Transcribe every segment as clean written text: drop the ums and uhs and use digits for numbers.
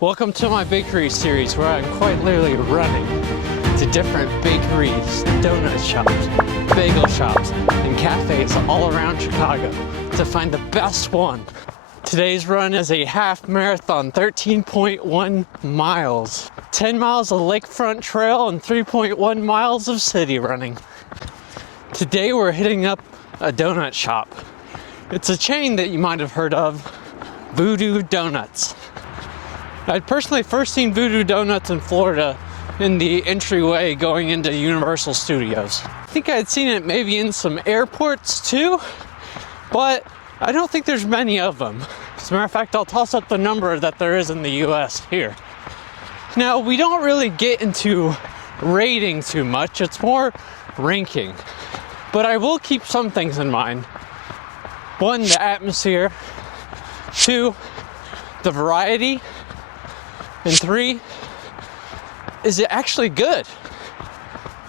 Welcome to my bakery series where I'm quite literally running to different bakeries, donut shops, bagel shops, and cafes all around Chicago to find the best one. Today's run is a half marathon, 13.1 miles, 10 miles of lakefront trail and 3.1 miles of city running. Today we're hitting up a donut shop. It's a chain that you might have heard of, Voodoo Doughnuts. I'd personally first seen Voodoo Doughnuts in Florida in the entryway going into Universal Studios. I think I'd seen it maybe in some airports too, but I don't think there's many of them. As a matter of fact, I'll toss up the number that there is in the US here. Now, we don't really get into rating too much, it's more ranking. But I will keep some things in mind. One, the atmosphere. Two, the variety. And three, is it actually good?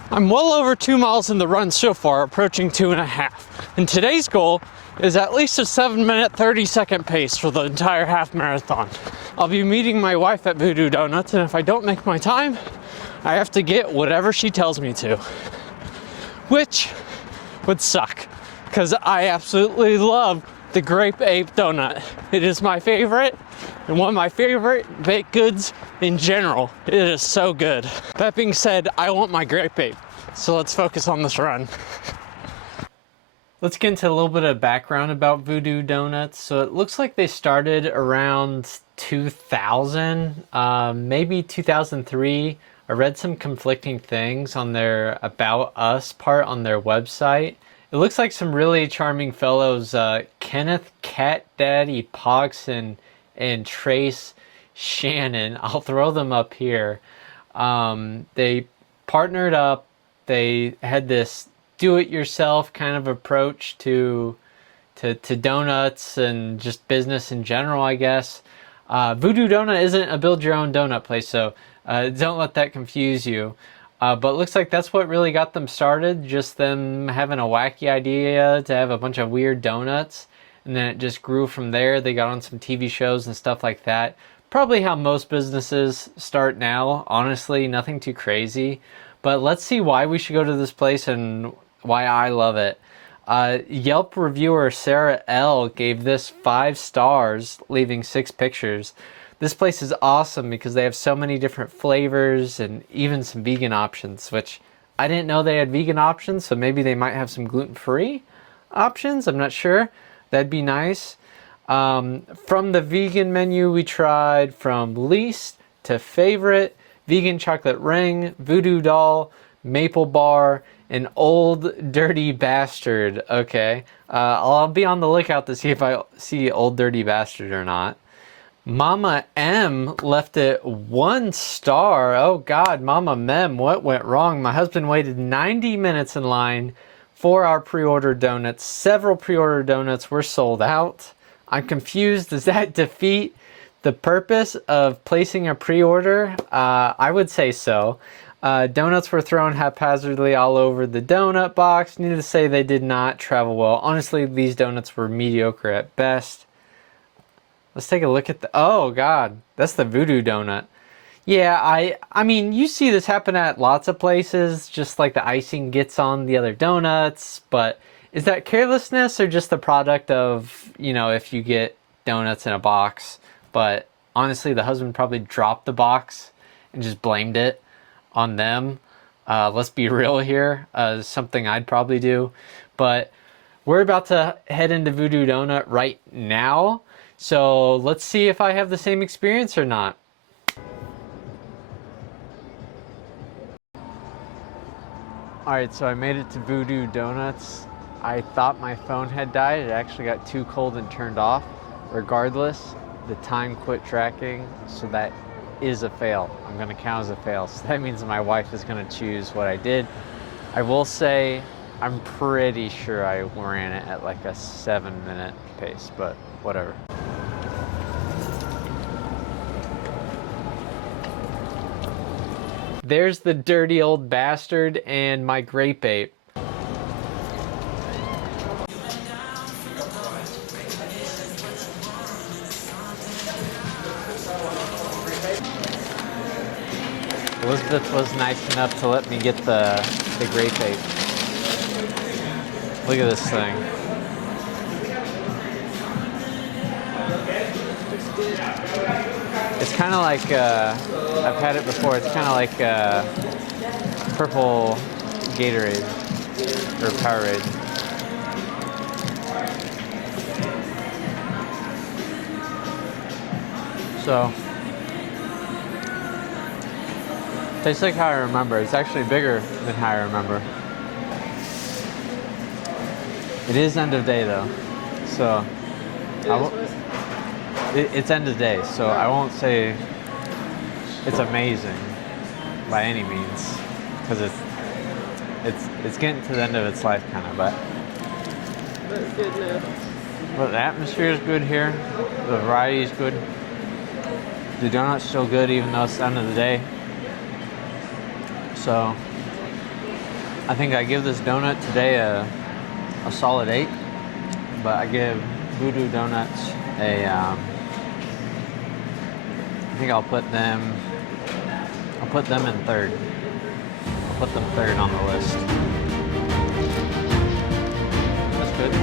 I'm well over 2 miles in the run so far, approaching 2.5. And today's goal is at least a 7-minute, 30-second pace for the entire half marathon. I'll be meeting my wife at Voodoo Doughnuts, and if I don't make my time, I have to get whatever she tells me to. Which would suck, because I absolutely love the Grape Ape donut. It is my favorite, and one of my favorite baked goods in general. It is so good. That being said, I want my Grape Ape, so let's focus on this run. Let's get into a little bit of background about Voodoo Doughnuts. So it looks like they started around 2000, maybe 2003. I read some conflicting things on their About Us part on their website. It looks like some really charming fellows, Kenneth, Cat Daddy, Pogson and Tracey Shannon. I'll throw them up here. They partnered up. They had this do-it-yourself kind of approach to donuts and just business in general, I guess. Voodoo Donut isn't a build-your-own donut place, so don't let that confuse you. But it looks like that's what really got them started, just them having a wacky idea to have a bunch of weird donuts. And then it just grew from there. They got on some TV shows and stuff like that. Probably how most businesses start now, honestly, nothing too crazy. But let's see why we should go to this place and why I love it. Yelp reviewer Sarah L. gave this 5 stars, leaving 6 pictures. This place is awesome because they have so many different flavors and even some vegan options, which I didn't know they had vegan options, so maybe they might have some gluten-free options. I'm not sure. That'd be nice. From the vegan menu, we tried from least to favorite, vegan chocolate ring, voodoo doll, maple bar, and old dirty bastard. Okay, I'll be on the lookout to see if I see old dirty bastard or not. Mama M left it 1 star. Oh God, Mama Mem, what went wrong? My husband waited 90 minutes in line for our pre-order donuts. Several pre-order donuts were sold out. I'm confused. Does that defeat the purpose of placing a pre-order? I would say so. Donuts were thrown haphazardly all over the donut box. Needless to say, they did not travel well. Honestly, these donuts were mediocre at best. Let's take a look at the... Oh, God. That's the Voodoo Donut. Yeah, I mean, you see this happen at lots of places, just like the icing gets on the other donuts. But is that carelessness or just the product of, you know, if you get donuts in a box? But honestly, the husband probably dropped the box and just blamed it on them. Let's be real here. Something I'd probably do. But we're about to head into Voodoo Donut right now. So let's see if I have the same experience or not. Alright, so I made it to Voodoo Doughnuts. I thought my phone had died. It actually got too cold and turned off. Regardless, the time quit tracking, so that is a fail. I'm going to count as a fail. So that means my wife is going to choose what I did. I will say I'm pretty sure I ran it at like a 7-minute pace, but whatever. There's the dirty old bastard and my Grape Ape. Elizabeth was nice enough to let me get the Grape Ape. Look at this thing. It's kind of like, I've had it before, it's kind of like purple Gatorade or Powerade. So, tastes like how I remember. It's actually bigger than how I remember. It is end of day though, so it's end of day, so I won't say it's amazing by any means, because it's getting to the end of its life kind of, but it's good now. But the atmosphere is good here. The variety is good. The donut's still good even though it's the end of the day. So I think I give this donut today a solid 8, but I give Voodoo Doughnuts a I think I'll put them in third. I'll put them third on the list. That's good.